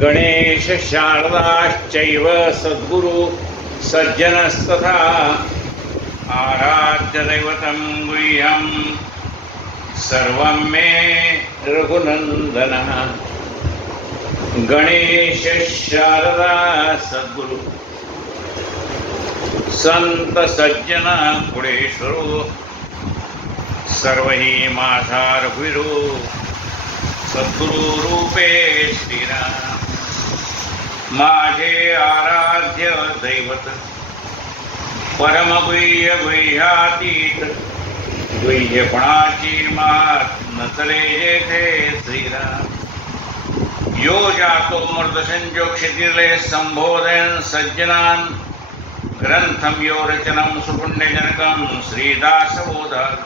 गणेश शारदाश्चैव सद्गुरु सज्जनस्तथा आराध्य दैवतं गुह्यं सर्वं मे रघुनंदनः। गणेश शारदा सद्गुरु संत सज्जन गुणेश्वरो सर्वही माझा रघुवीरो सद्गुरु रूपे श्रीराम। माझे आराध्य दैवत परम गुह्य गुह्यातीत गुह्यपणाची मात नचले जेथे श्रीराम। यो जातो मृतसंजो क्षितिर्ले संबोधयन् सज्जनान् ग्रंथम यो रचनं सुपुण्यजनकं श्रीदासबोधक।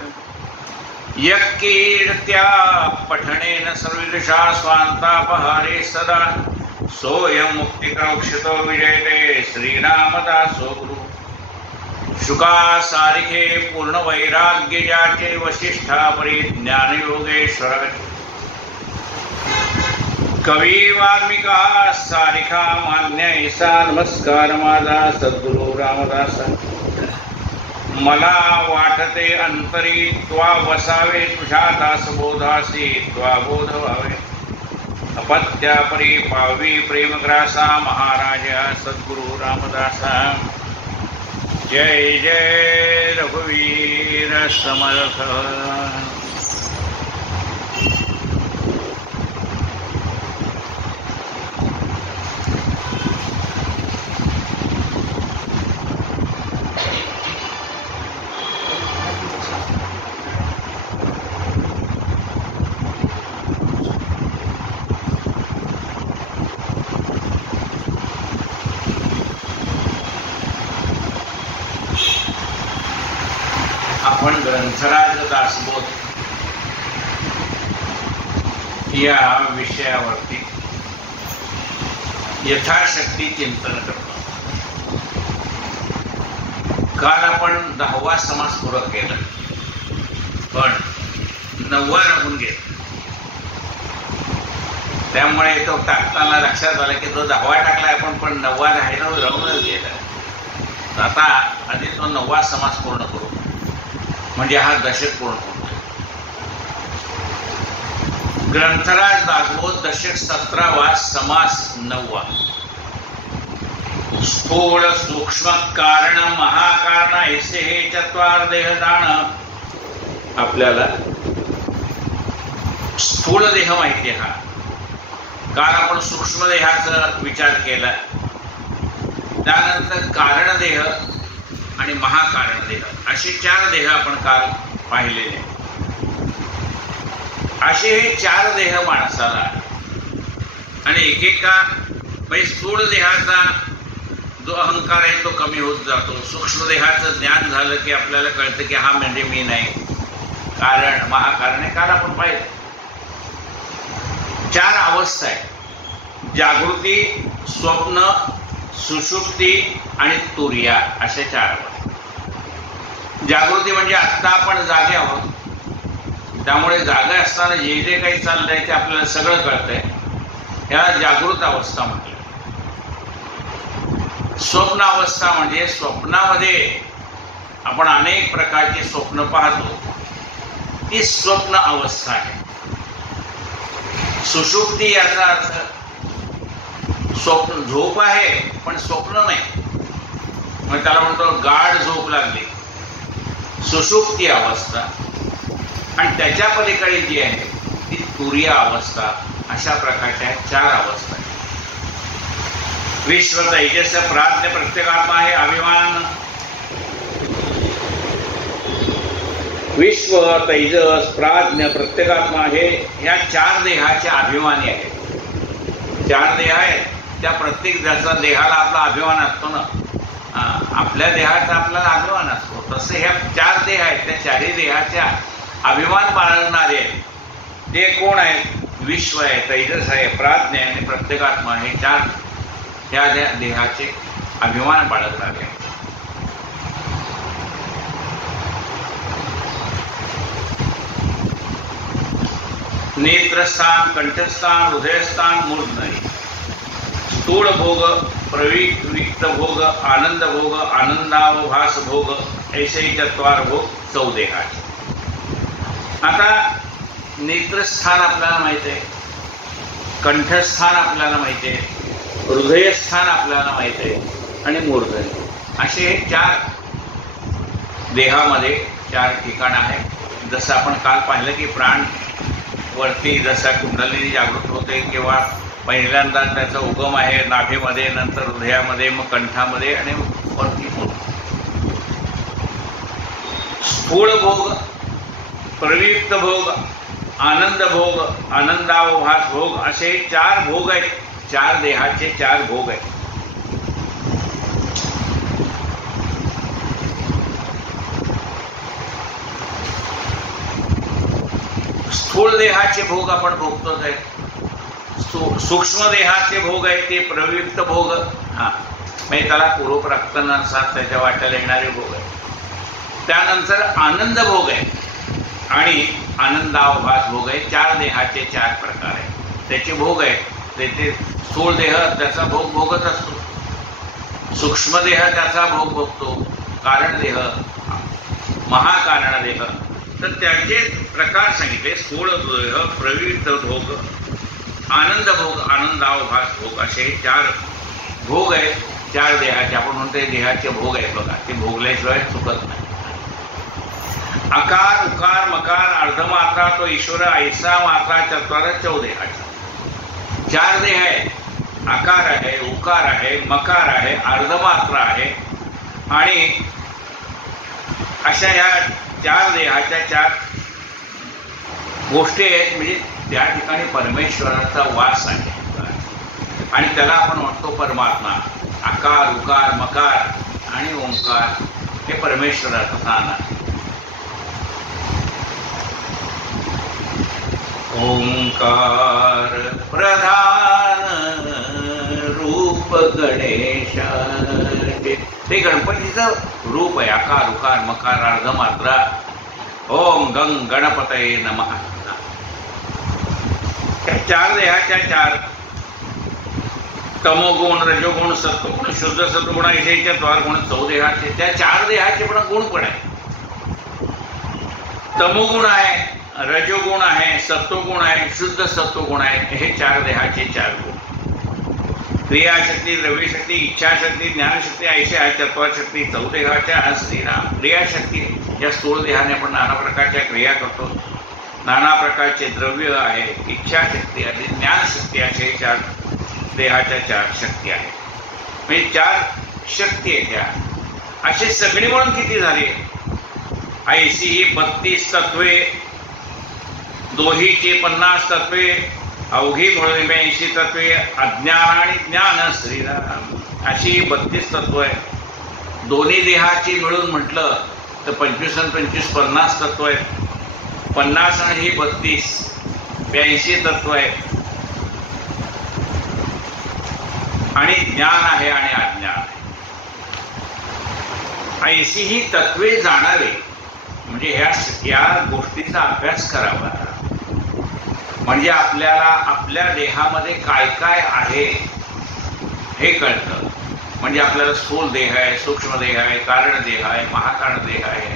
यक्कीर्त्या पठनेन सर्वदृशा स्वान्तापहारे सदा सोऽयं मुक्तिकरोक्षितो विजयते श्रीरामदासो गुरु। शुका सारिखे पूर्ण वैराग्य ज्याचे वसिष्ठा परिज्ञान योगेश्वर। कवी वाल्मिका सारिखा मान्य ऐसा नमस्कार माझा सद्गुरु रामदासा। मला वाटते अंतरी त्वा वसावे तुझ्या दासबोधासी त्वा बोध व्हावे। अपत्या परी पावी प्रेमग्रासा महाराजा सद्गुरु रामदासा। जय जय रघुवीर समर्थ। आपण ग्रंथराज दासबोध या विषयावरती यथाशक्ती चिंतन करतो। काल आपण 10वा समास पूर्ण केला, पण 9वा राहून गेला। त्यामुळे तो टाकताना लक्षात आलं की तो 10वा टाकलाय आपण, पण 9वा राहूनच गेला। आता आधी तो 9वा समास पूर्ण करू, म्हणजे हा दशक पूर्ण होतो। ग्रंथराज दासबोध दशक 17वा समास 9वा। स्थूल सूक्ष्म कारण महाकारण ऐसे हे चत्वार देह जाण। आपल्याला स्थूल देह माहिती हा, काल आपण सूक्ष्म देहाचा विचार केला, त्यानंतर कारण देह आणि महाकारण देह असे 4 देह आपण काल पाहिलेले। असे हे 4 देह माणसाला, आणि एकेका म्हणजे स्थूल देहाचा जो अहंकार आहे तो कमी होत जातो। सूक्ष्म देहाचं ज्ञान झालं की आपल्याला कळतं की हा म्हणजे मी नाही, कारण महाकारण आहे। काल आपण पाहिलं 4 अवस्था आहेत: जागृती, स्वप्न, सुषुप्ती आणि तुर्या, अशा 4 अवस्था। जागृती म्हणजे आत्ता आपण जागे आहोत, त्यामुळे जागे असताना जे जे काही चाललंय ते आपल्याला सगळं कळतंय, याला जागृत अवस्था म्हटलं। स्वप्न अवस्था म्हणजे स्वप्नामध्ये आपण अनेक प्रकारचे स्वप्न पाहतो, ती स्वप्न अवस्था आहे। सुषुप्ती याचा अर्थ स्वप्न, झोप आहे पण स्वप्न नाही, मग त्याला म्हणतो गाढ झोप लागली, सुषुप्ती अवस्था। आणि त्याच्या पलीकडे जी आहे ती तुर्य अवस्था। अशा प्रकारच्या 4 अवस्था आहेत। विश्व तैजस प्राज्ञ प्रत्येकात्मा हे अभिमान। विश्व तैजस प्राज्ञ प्रत्येकात्मा हे या 4 देहाचे अभिमानी आहेत। 4 देह आहेत, त्या प्रत्येक देहाला आपला अभिमान असतो ना। आपल्या देहाचा आपल्याला अभिमान असतो, तसे ह्या 4 देह आहेत, त्या 4ही देहाच्या अभिमान बाळगणारे ते कोण आहेत? विश्व आहे, तैजस आहे, प्राज्ञ आहे आणि प्रत्येकात्मा हे 4 ह्या देहाचे अभिमान बाळगणारे आहेत। नेत्रस्थान, कंठस्थान, हृदयस्थान, मूर्धनी स्थूल भोग, प्रविक्त भोग, आनंद भोग, आनंदावभास भोग, ऐसे चत्वार भोग चौदेहाचे. आता नेत्रस्थान आपल्याला माहिती आहे, कंठस्थान आपल्याला माहिती आहे, हृदयस्थान आपल्याला माहिती आहे आणि मूर्धनी, असे हे चार देहामध्ये चार ठिकाण आहे. जसं आपण काल पाहिलं की प्राण वरती जसा कुंडलिनी जागृत होते किंवा पहिल्यांदा त्याचा उगम आहे नाभीमध्ये, नंतर हृदयामध्ये, मग कंठामध्ये आणि वरती मूर्ध. स्थूल भोग, प्रविक्त भोग, आनंद भोग, आनंदावभास भोग, असे चार भोग आहेत. चार देहाचे चार भोग आहेत. स्थूल देहाचे भोग आपण भोगतोच आहे. सूक्ष्म देहाचे भोग आहेत ते प्रविक्त भोग, म्हणजे त्याला पूर्वप्राप्तनानुसार त्याच्या वाट्याला येणारे भोग आहेत. त्यानंतर आनंद भोग आहे आणि आनंदावभास भोग आहे. चार देहाचे चार प्रकार आहेत, त्याचे भोग आहेत. ते स्थूल देह त्याचा भोग भोगत असतो, सूक्ष्म देह त्याचा भोग भोगतो, कारण देह, महाकारण देह. तर त्याचे प्रकार सांगितले. स्थूल देह, प्रविक्त भोग, आनंद भोग, आनंदावभास भोग, असे चार भोग आहेत चार देहाचे. आपण म्हणतो देहाचे भोग आहेत बघा, ते भोगल्याशिवाय चुकत नाही. आकार, उकार, मकार, अर्धमात्रा तो ईश्वर, ऐसा मात्रा चत्वार चौदेहाचा. चार देह आहे, आकार आहे, उकार आहे, मकार आहे, अर्धमात्रा आहे आणि अशा या चार देहाच्या चार गोष्टी आहेत. म्हणजे त्या ठिकाणी परमेश्वराचा वास आहे आणि त्याला आपण म्हणतो परमात्मा. आकार, उकार, मकार आणि ओंकार हे परमेश्वराचं स्थान आहे. ओंकार प्रधान रूप गणेश, ते गणपतीचं रूप आहे. आकार, उकार, मकार, अर्धमात्रा. ओम गंग गणपतये नमः. त्या चार देहाच्या चार तमोगुण, रजोगुण, सत्वगुण, शुद्ध सत्वगुण, असे चत्वार गुण चौदेहाचे. त्या चार देहाचे पण गुण पण आहे. तमोगुण आहे, रजोगुण आहे, सत्वगुण आहे, शुद्ध सत्वगुण आहे. हे चार देहाचे चार गुण. क्रियाशक्ती, द्रव्यशक्ती, इच्छाशक्ती, ज्ञानशक्ती, ऐशा चत्वारशक्ती चौदेहाच्या श्रीराम. क्रियाशक्ती या स्थूल देहाने आपण नाना प्रकारच्या क्रिया करतो, नाना प्रकारचे द्रव्य आहे, इच्छाशक्ती आणि ज्ञानशक्ती, असे चार देहाच्या चार शक्ती आहेत. म्हणजे चार शक्ती आहेत त्या. असे सगळे म्हणून किती झाले? ऐशी ही 32 तत्वे, दोहीची 50 तत्वे, अवघी म्हणून 82 तत्वे, अज्ञान आणि ज्ञान श्रीराम, अशी 32 तत्व आहे. दोन्ही देहाची मिळून म्हटलं तर 25 आणि 25 50 तत्व आहेत. 50 आणि ही 32 82 तत्व आहेत. आणि ज्ञान आहे आणि अज्ञान आहे. ऐशी ही तत्वे जाणावे म्हणजे या गोष्टीचा अभ्यास करावा, म्हणजे आपल्याला आपल्या देहामध्ये काय काय आहे हे कळतं. म्हणजे आपल्याला स्थूल देह आहे, सूक्ष्म देह आहे, कारण देह आहे, महाकारण देह आहे,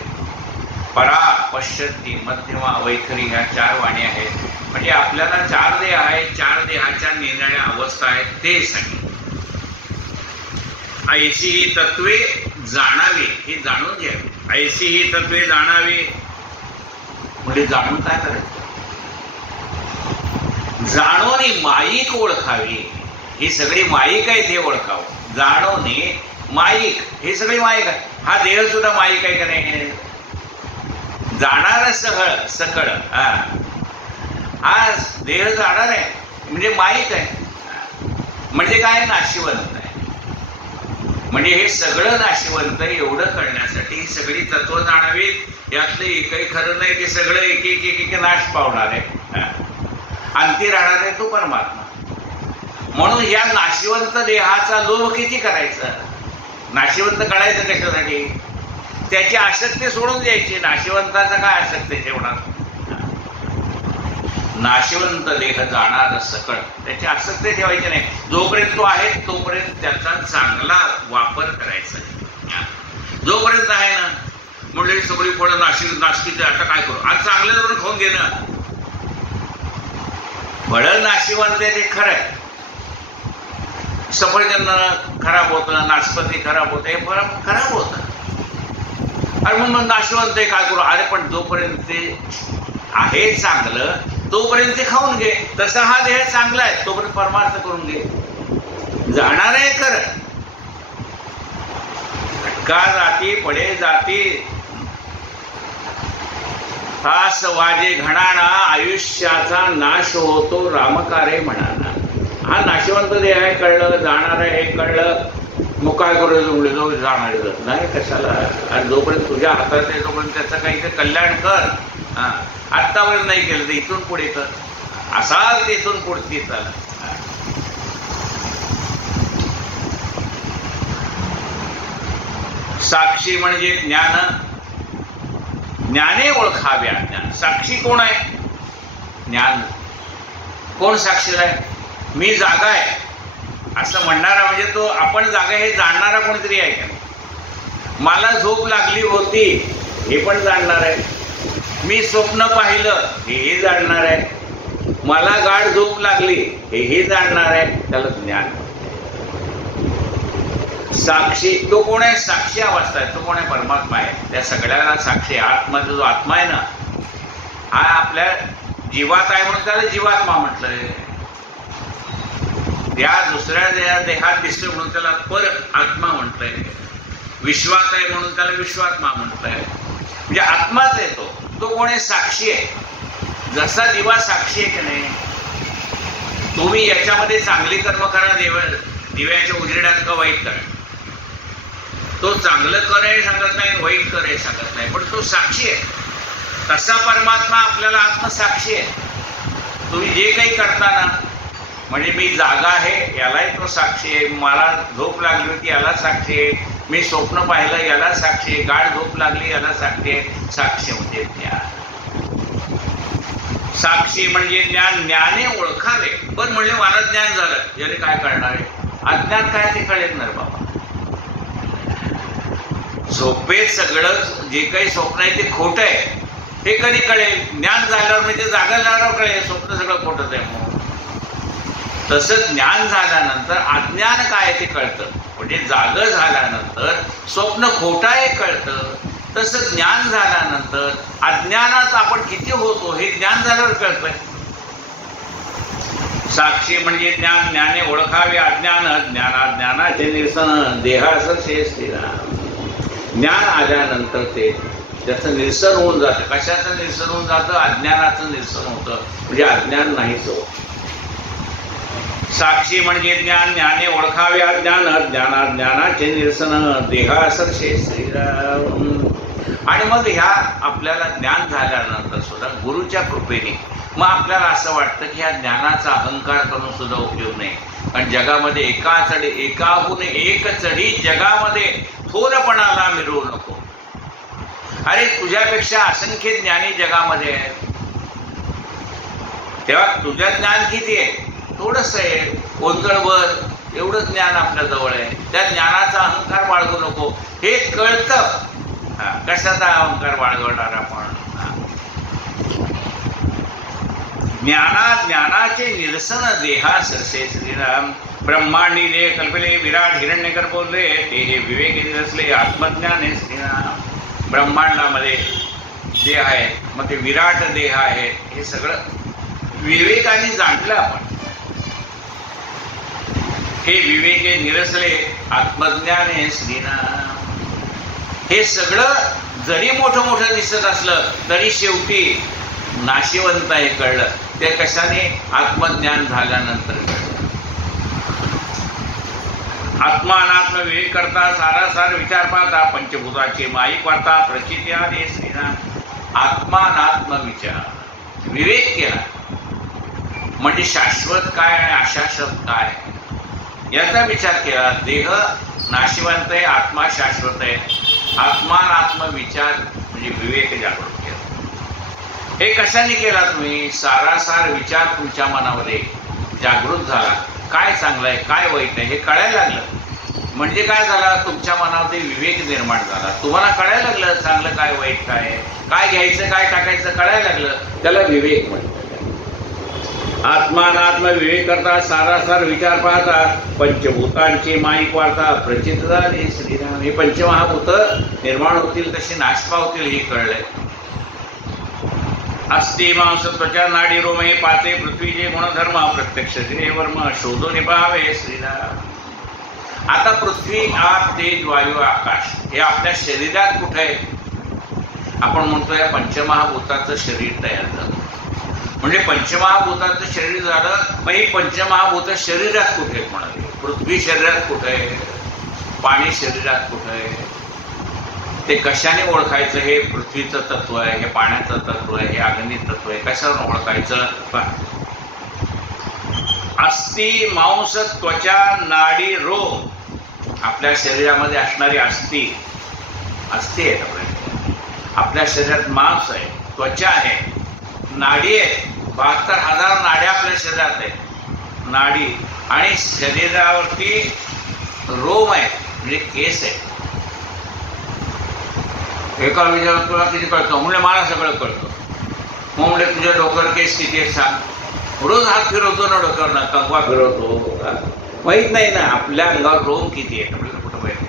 परा, पश्यती, मध्यमा, वैखरी ह्या चार वाणी आहेत. म्हणजे आपल्याला चार देह आहेत, चार देहाच्या निरनिराळ्या अवस्था आहेत ते सांगितले. ऐशी ही तत्वे जाणावी, ही जाणून घ्यावी. ऐशी ही तत्वे जाणावी म्हणजे जाणून काय करायचं? जाणून माईक ओळखावी. ही सगळी माईक आहे ते ओळखावं. जाणून माईक, हे सगळी माईक आहे. हा देह सुद्धा माईक आहे का नाही? जाणार सकळ हा देह जाणार आहे म्हणजे माईक आहे. म्हणजे काय? नाशिवंत आहे. म्हणजे हे सगळं नाशिवंत एवढं करण्यासाठी ही सगळी तत्व जाणावीत. यातलं एकही खरं नाही, ते सगळं एक एक एक एक नाश पावणार आहे. अंती राहणार आहे तो परमात्मा. म्हणून या नाशिवंत देहाचा लोभ किती करायचा? नाशिवंत करायचं कशासाठी? त्याची आसक्ती सोडून द्यायची. नाशिवंताचा काय आसक्ती ठेवणार? नाशिवंत देह जाणार सकळ, त्याची आसक्ती ठेवायची नाही. जोपर्यंत तो आहे तोपर्यंत त्याचा चांगला वापर करायचा. जोपर्यंत आहे ना, म्हणजे सगळी फळं नाशिकीचे, आता काय करू, आज चांगलं जरूर खाऊन घे ना. फळं नाशिवंत आहे ते खरं आहे. सफरचंद खराब होतं, नाशपती खराब होतं, हे फळ खराब होतं. आणि म्हणून नाशिवंत काय करू, अरे पण जोपर्यंत ते आहे चांगलं तोपर्यंत ते खाऊन घे. तसा हा देह चांगला आहे तोपर्यंत परमार्थ करून घे. जाणार आहे खरं, का जाती पडे जाती, तास वाजे घणाना, आयुष्याचा नाश होतो रामकारे म्हणाना. हा नाशवंत देह आहे कळलं, जाणार आहे हे कळलं, मग काय करू, जाणार नाही कशाला. आणि जोपर्यंत तुझ्या हातात आहे तोपर्यंत त्याचं काही ते कल्याण कर. आत्तापर्यंत नाही केलं तर इथून पुढे कर, असाच इथून पुढची चाल. साक्षी म्हणजे ज्ञान, ज्ञाने ओळखाव्या ज्ञान. साक्षी कोण आहे? ज्ञान. कोण साक्षी आहे? मी जागा आहे असं म्हणणारा, म्हणजे तो आपण जागा हे जाणणारा कोणीतरी आहे का? मला झोप लागली होती हे पण जाणणार आहे. मी स्वप्न पाहिलं हेही जाणणार आहे. मला गाढ झोप लागली हेही जाणणार आहे. त्याला ज्ञान. साक्षी तो कोण आहे? साक्षी अवस्था आहे. तो कोण आहे? परमात्मा आहे. त्या सगळ्याला साक्षी. आत्माचा जो आत्मा आहे ना, हा आपल्या जीवात आहे म्हणून त्याला जीवात्मा म्हटलंय. त्या दुसऱ्या देहात दिसतोय म्हणून त्याला पर आत्मा म्हटलंय. विश्वात आहे म्हणून त्याला विश्वात्मा म्हटलंय. म्हणजे आत्माच आहे तो. तो कोण आहे? साक्षी आहे. जसा दिवा साक्षी आहे की नाही, तुम्ही याच्यामध्ये चांगली कर्म करा दिव्याच्या उजेडात का वाईट करा, तो चांगलं करे सांगत नाही, वाईट करे सांगत नाही, पण तो साक्षी आहे. तसा परमात्मा आपल्याला आत्मसाक्षी आहे. तुम्ही जे काही करता ना, म्हणजे मी जागा आहे यालाही तो साक्षी आहे, मला झोप लागली होती याला साक्षी आहे, मी स्वप्न पाहिलं याला साक्षी आहे, गाढ झोप लागली याला साक्षी आहे. साक्षी म्हणजे ज्ञान. साक्षी म्हणजे ज्ञान. ज्ञाने ओळखावे. पण म्हणजे मला ज्ञान झालं, याने काय करणार आहे? अज्ञान काय ते कळेल ना बाबा. झोपेत सगळं जे काही स्वप्न आहे ते खोटं आहे हे कधी कळेल? ज्ञान झाल्यावर, म्हणजे जागा झाल्यावर कळेल स्वप्न सगळं खोटंच आहे म्हणून. तसं ज्ञान झाल्यानंतर अज्ञान काय ते कळतं. म्हणजे जाग झाल्यानंतर स्वप्न खोटं आहे कळतं, तसं ज्ञान झाल्यानंतर अज्ञानात आपण किती होतो हे ज्ञान झाल्यावर कळतंय. साक्षी म्हणजे ज्ञान. ज्ञाने ओळखावे अज्ञान, ज्ञानाचे निरसन देहास श्रीराम. ज्ञान आल्यानंतर ते त्याचं निरसन होऊन जातं. कशाचं निरसन होऊन जातं? अज्ञानाचं निरसन होतं. म्हणजे अज्ञान नाहीच होत. साक्षी म्हणजे ज्ञान. ज्ञाने ओळखावे अज्ञान, ज्ञानाचे निरसन देहास श्रीराम. आणि मग ह्या आपल्याला ज्ञान झाल्यानंतर सुद्धा गुरुच्या कृपेने मग आपल्याला असं वाटतं की ह्या ज्ञानाचा अहंकार करून सुद्धा उपयोग नाही. कारण जगामध्ये एकाहून एक चढी जगामध्ये थोरपणाला मिरवू नको. अरे तुझ्यापेक्षा असंख्य ज्ञानी जगामध्ये आहेत, तेव्हा तुझं ज्ञान किती आहे? थोडंच आहे. कोंदळभर एवढं ज्ञान आपल्या जवळ आहे. त्या ज्ञानाचा अहंकार बाळगू नको. हे कळतं. कशाचा अहंकार बाळगवणार आपण? ज्ञानाचे निरसन देहा सरसे श्रीराम. ब्रह्मांडी देह कल्पले, विराट हिरण्यकर बोलले, ते हे विवेकी निरसले, आत्मज्ञान आहे श्रीराम. ब्रह्मांडामध्ये देह आहे, मग ते विराट देह आहे, हे सगळं विवेकाने जाणलं आपण. हे विवेके निरसले, आत्मज्ञान आहे श्रीराम. हे सगळं जरी मोठं मोठं दिसत असलं तरी शेवटी नाशिवंत आहे कळलं. ते कशाने? आत्मज्ञान झाल्यानंतर कळलं. आत्मा अनात्म विवेक करता, सारासार विचार पाहता, पंचभूताची माईक वार्ता प्रचिती आले श्रीराम. आत्मा अनात्म विचार विवेक केला म्हणजे शाश्वत काय आणि अशाश्वत काय याचा विचार केला. देह नाशिवंत आहे, आत्मा शाश्वत आहे. आत्मा अनात्म विचार म्हणजे विवेक जागृत केला. हे कशाने केला तुम्ही? सारासार विचार तुमच्या मनामध्ये जागृत झाला. काय चांगलं आहे, काय वाईट आहे हे कळायला लागलं. म्हणजे काय झालं? तुमच्या मनामध्ये विवेक निर्माण झाला. तुम्हाला कळायला लागलं चांगलं काय वाईट काय आहे, काय घ्यायचं काय टाकायचं कळायला लागलं. त्याला विवेक म्हणतात. आत्मानात्म विवेक करता सारासार विचार पाहता पंचभूतांची माईक वार्ता प्रचित झाली श्रीराम. हे पंचमहाभूत निर्माण होतील तसे नाश पावतील हे कळलंय. अस्ति मांस त्वचा नाडी रोम हे पाते पृथ्वीचे गुणधर्म प्रत्यक्ष शरीरे वर्म शोधून पाहावे श्रीराम. आता पृथ्वी आप तेज वायू आकाश हे आपल्या शरीरात कुठे आहे? आपण म्हणतो या पंचमहाभूताचं शरीर तयार झालं. म्हणजे पंचमहाभूताचं शरीर झालं, मग ही पंचमहाभूत शरीरात कुठे म्हणाले? पृथ्वी शरीरात कुठे आहे, पाणी शरीरात कुठे आहे, ते कशाने ओळखायचं? हे पृथ्वीचं तत्व आहे, हे पाण्याचं तत्व आहे, हे अग्नी तत्व आहे. कशावर ओळखायचं? अस्थि मांस त्वचा नाडी रोम आपल्या शरीरामध्ये असणारी अस्थि आहे. आपल्या शरीरात मांस आहे, त्वचा आहे, नाडी आहे. 72,000 नाड्या आपल्या शरीरात आहेत, नाडी. आणि शरीरावरती रोम आहे म्हणजे केस आहे. एका विचारात तुला किती कळतं? म्हणजे मला सगळं कळतं. मग म्हणजे तुझ्या डोक्यावर केस किती आहेत सांग. रोज हात फिरवतो ना डोक्यावर, ना कंगवा फिरवतो, माहित नाही ना आपल्या अंगावर रोम किती आहे आपल्याला कुठं माहिती.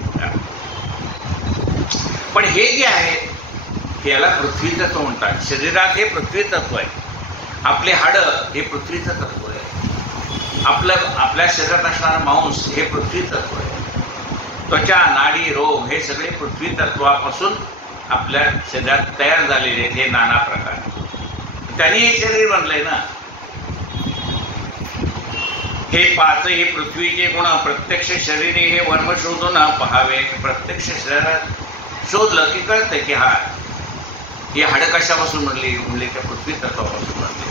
पण हे जे आहे याला पृथ्वी तत्व म्हणतात. शरीरात हे पृथ्वी तत्व आहे. आपले हाडं हे पृथ्वीचं तत्व आहे. आपल्या शरीरात असणारा मांस हे पृथ्वी तत्व आहे. त्वचा नाडी रोम हे सगळे पृथ्वी तत्वापासून आपल्या शरीरात तयार झालेले आहेत. हे नाना प्रकार त्यांनी हे शरीर बनलंय ना. हे पाच हे पृथ्वीचे गुण प्रत्यक्ष शरीरे हे वर्म शोधून पहावे. प्रत्यक्ष शरीरात शोधलं की कळतं की हा ही हाडं कशापासून बनली? म्हणले त्या पृथ्वी तत्वापासून बनली.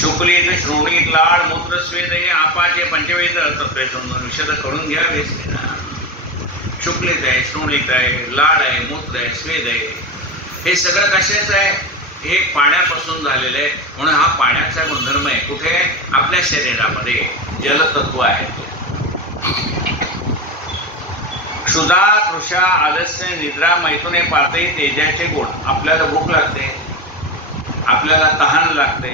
शुक्लित श्रोणीत लाड मूत्र स्वेद हे आपाचे पंचवेद तत्वे समजून विशद करून घ्यावे. शुक्लित आहे, श्रोणीत आहे, लाड आहे, मूत्र आहे, स्वेद आहे. हे सगळं कशाचं आहे? हे पाण्यापासून झालेलं आहे. म्हणून हा पाण्याचा गुणधर्म आहे. कुठे? आपल्या शरीरामध्ये जलतत्व आहे. क्षुधा तृषा आलस्य निद्रा मैथुने पातळी तेजाचे गुण. आपल्याला भूक लागते, आपल्याला तहान लागते,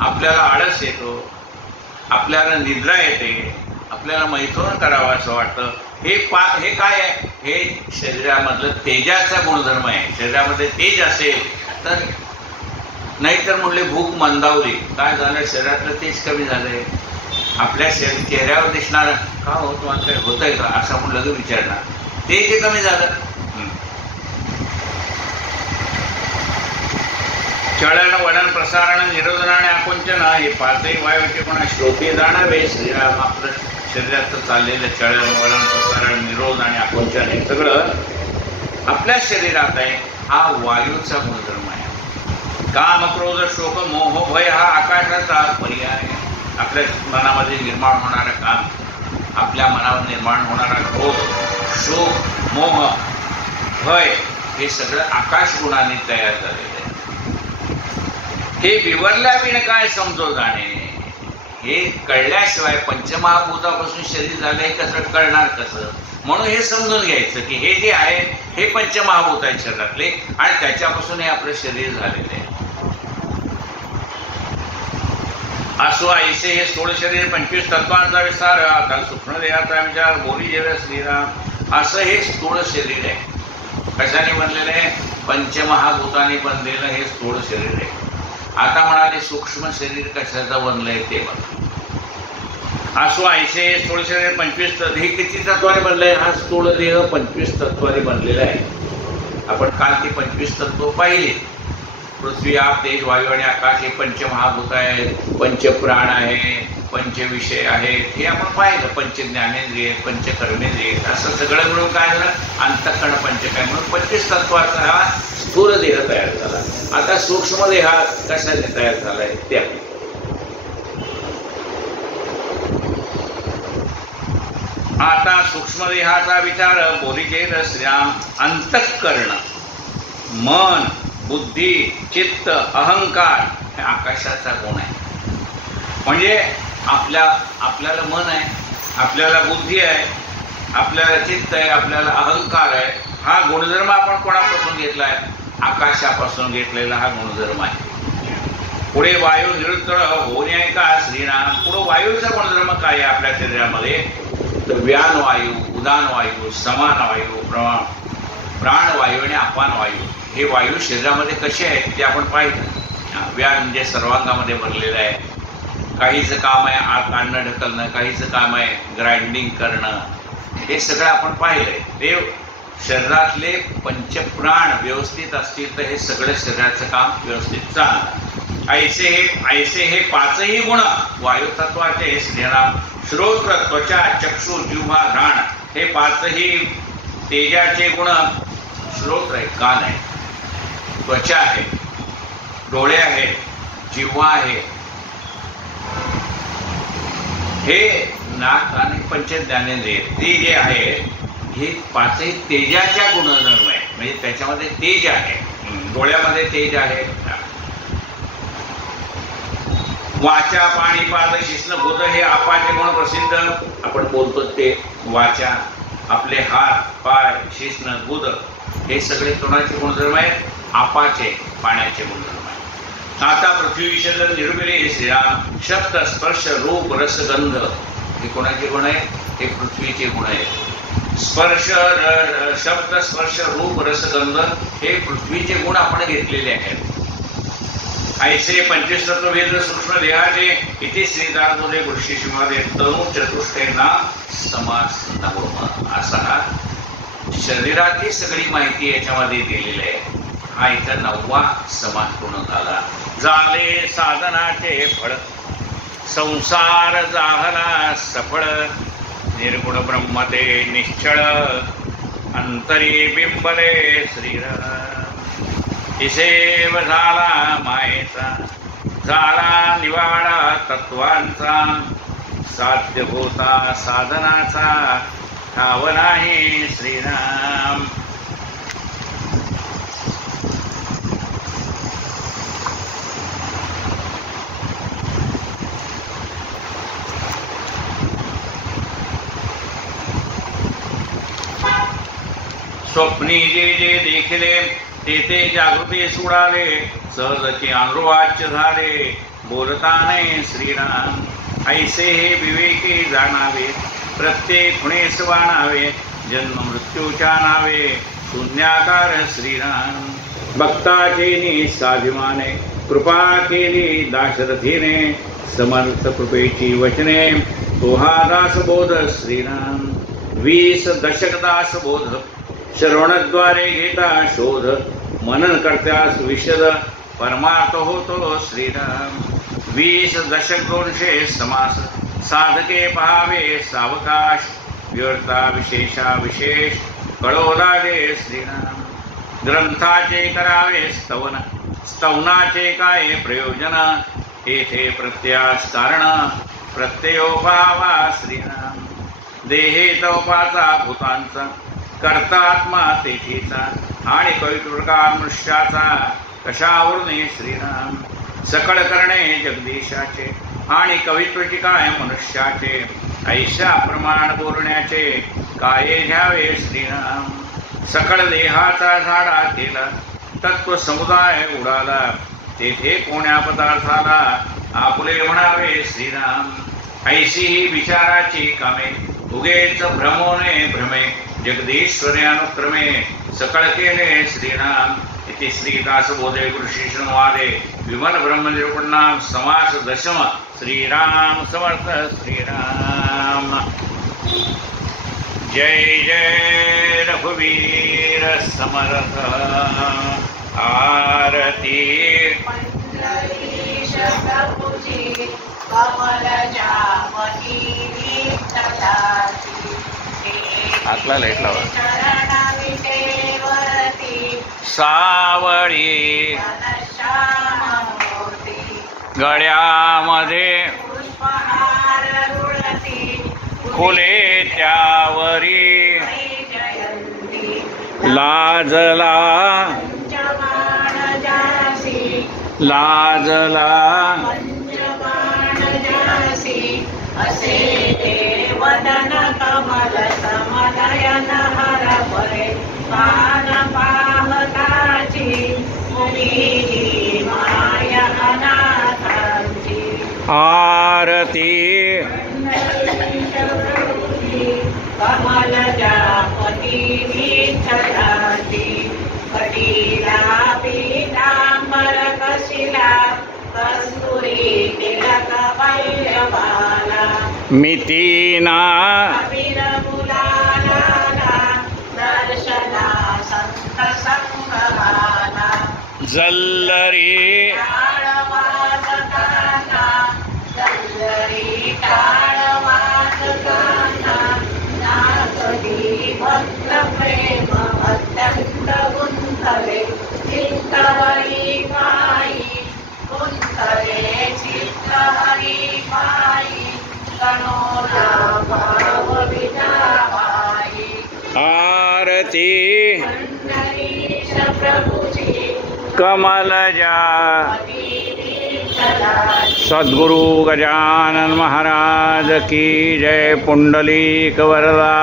आपल्याला आळस येतो, आपल्याला निद्रा येते, आपल्याला मैथुन करावं असं वाटतं. हे काय आहे? हे शरीरामधलं तेजाचा गुणधर्म आहे. शरीरामध्ये तेज असेल तर, नाहीतर म्हणले भूक मंदावली. काय झालं? शरीरातलं तेज कमी झालंय. आपल्या चेहऱ्यावर दिसणार का होतो होतंय का असं आपण लगेच विचारणार. तेज कमी झालं. चळण वळण प्रसारण निरोधन आणि आकुंचन हे पाचही वायूचे पण श्रोते जाणावे. श्रीराम आपलं शरीरात चाललेलं चळण वळण प्रसारण निरोध आणि आकुंचन हे सगळं आपल्या शरीरात आहे. हा वायूचा गुणधर्म आहे. काम क्रोध शोक मोह भय हा आकाशाचा पर्याय आहे. आपल्या मनामध्ये निर्माण होणारा काम, आपल्या मनावर निर्माण होणारा क्रोध शोक मोह भय हे सगळं आकाश गुणाने तयार झालेलं आहे. हे विवरल्या विण काय समजो जाणे. हे कळल्याशिवाय पंचमहाभूतापासून शरीर झालं हे कसं कळणार कसं? म्हणून हे समजून घ्यायचं की हे जे आहे हे पंचमहाभूत आहेत शरीरातले आणि त्याच्यापासून हे आपलं शरीर झालेलं आहे. असो ऐसे हे 16 शरीर 25 तत्वांचा विस्तार. आता सूक्ष्म देहाचा विचार बोली जेवे श्रीराम. असं हे स्थूळ शरीर आहे. कशाने बनलेलं आहे? पंचमहाभूताने बनलेलं हे स्थूळ शरीर आहे. आता म्हणाले सूक्ष्म शरीर कशाचं बनलंय ते बघा. असो ऐसे हे स्थूळ शरीर 25 हे किती तत्वाने बनलंय? हा स्थूळ देह 25 तत्वाने बनलेला आहे. आपण काल ती 25 तत्व पाहिली. पृथ्वी आप तेज वायू आणि आकाश हे पंचमहाभूत आहेत. पंचप्राण आहे, पंचविषय आहेत. हे आपण पाहिलं. पंचज्ञानेंद्रिय, पंचकर्मेंद्रिय असं सगळं मिळून काय झालं? अंतःकरण पंचकाय म्हणून 25 तत्वाचा हा स्थूल देह तयार झाला. आता सूक्ष्म देहात कशाने तयार झालाय ते आता सूक्ष्म देहाचा विचार बोलीचे श्रीराम. अंतःकरण मन बुद्धी, चित्त, अहंकार हे आकाशाचा गुण आहे. म्हणजे आपल्याला मन आहे, आपल्याला बुद्धी आहे, आपल्याला चित्त आहे, आपल्याला अहंकार आहे. हा गुणधर्म आपण कोणापासून घेतलाय? आकाशापासून घेतलेला हा गुणधर्म आहे. पुढे वायू निरुत्तर होणे आहे का श्रीराम? पुढे वायूचा गुणधर्म काय आहे आपल्या शरीरामध्ये? तर व्यान वायू, उदान वायू, समान वायू, प्राणवायू आणि अपान वायू. हे वायू शरीरामध्ये कसे आहेत ते आपण पाहिलं. व्यान म्हणजे सर्वांगामध्ये भरलेलं आहे. काहीचं काम आहे आत आणणं ढकलणं, काहीचं काम आहे ग्राइंडिंग करणं. हे सगळं आपण पाहिलंय. ते शरीरातले पंचप्राण व्यवस्थित असतील तर हे सगळं शरीराचं काम व्यवस्थित चालणार. ऐसे हे पाचही गुण वायुतत्वाचे श्रीराम. श्रोत्र, त्वचा, चक्षु, जिव्हा, घ्राण हे पाचही तेजाचे गुण. श्रोत्र आहे, कान आहे, त्वचा आहे, डोळे आहेत, जिव्हा आहे, हे नाक आणि पंचज्ञानेंद्रिय ते जे आहे हे पाचही तेजाच्या गुणधर्म आहे. म्हणजे त्याच्यामध्ये तेज आहे. डोळ्यामध्ये तेज आहे. वाचा, पाणी, पाद, शिश्न, भूत हे अपाचे गुण प्रसिद्ध. आपण बोलतो ते वाचा, आपले हात, पाय, शिश्न, भूत हे सगळे कोणाचे गुणधर्म आहेत? आपाचे, पाण्याचे गुणधर्म आहेत. आता पृथ्वी विषय निरुपले श्रीराम. शब्द, स्पर्श, रूप, रस, गंध हे कोणाचे गुण आहेत? हे पृथ्वीचे गुण आहेत. स्पर्श, शब्द, स्पर्श, रूप, रस, गंध हे पृथ्वीचे गुण आपण घेतलेले आहेत. ऐसे 25 तत्वभेद सूक्ष्म देहाचे इथे श्रीदारमध्ये गोष्टीशिवाय तनु चतुष्टयना समास नवम. असा हा शरीराची सगळी माहिती याच्यामध्ये दिलेली आहे. हा इथं 9वा समास पूर्ण झाला. झाले साधनाचे फळ, संसार झाला सफळ. निर्गुण ब्रह्मते निश्चळ, अंतरी बिंबले श्रीराम. इसेव झाला मायेचा, झाला निवाडा तत्वांचा. साध्य होता साधनाचा, ठाव नाही श्रीराम. स्वप्नी जे जे देखिले ते ते जागृती सुडाले. सहजचे अनुवाच्य झाले, बोलताने श्रीराम. ऐसे हे विवेकी जाणावे, प्रत्येक खुणेस वाणावे. जन्म मृत्यूच्या नावे, शून्याकार श्रीराम. भक्ताचे स्वाभिमाने, कृपा केली दाशरथीने. समर्थ कृपेची वचने, तो हा दासबोध श्रीराम. 20 दशक दासबोध, श्रवणद्वारे घेता शोध. मनन करत्यास विशद, परमार्थ होतो श्रीराम. 20 दशक 200 समास, साधके पहावे सावकाश. व्यर्था विशेषा विशेष, कळो लागे श्रीराम. ग्रंथाचे करावे स्तवन, स्तवनाचे काय प्रयोजन. येथे प्रत्यास कारण, प्रत्ययो भावा श्रीराम. देहे तवपाचा भूतांचा, कर्तात्मा तेथीचा. आणि कविप्रकार मनुष्याचा, कशावरुने श्रीराम. सकळ करणे जगदीशाचे, आणि कवित्वची काय मनुष्याचे. ऐशा प्रमाण बोलण्याचे, काय घ्यावे श्रीराम. सकळ देहाचा झाडा केला, तत्व समुदाय उडाला. तेथे कोण्या पदार्थाला आपले म्हणावे श्रीराम. ऐशी ही विचाराची कामे, उगेच भ्रमोने भ्रमे. जगदीश्वरे अनुक्रमे, सकळ केले श्रीराम. इति श्रीदासबोधे गुरुशिष्यवादे विमल ब्रह्मनिरूपणाम समास दशम. श्रीराम समर्थ श्रीराम. जय जय रघुवीर समर्थ. आरती हातला लाईट लावा. सावळी गळ्यामध्ये, फुले त्यावरी. लाजला लाजला पंचबाण जासी असे ते वदन कमल समनयन हर परे पान पाहताची मुनी माय अनाथांची आरती कमल जापती विठ्ठलाची कटीला पीतांबर कशिला कस्तुरी तिलक वैरवाला मितीना कबीर मुलाला दर्शना संत संगहाला जल्लरी टाळ वाजताना जल्लरी टाळ वाजताना नागरी भक्त प्रेम अत्यंत गुंतले चित्तहरी पायी गुंतले चित्तहरी पायी कणोला भाव विजाबाई आरती पंढरीश प्रभुची कमलजा पती विठ्ठलाची सद्गुरु गजानन महाराज की जय। पुंडलिक वरदा।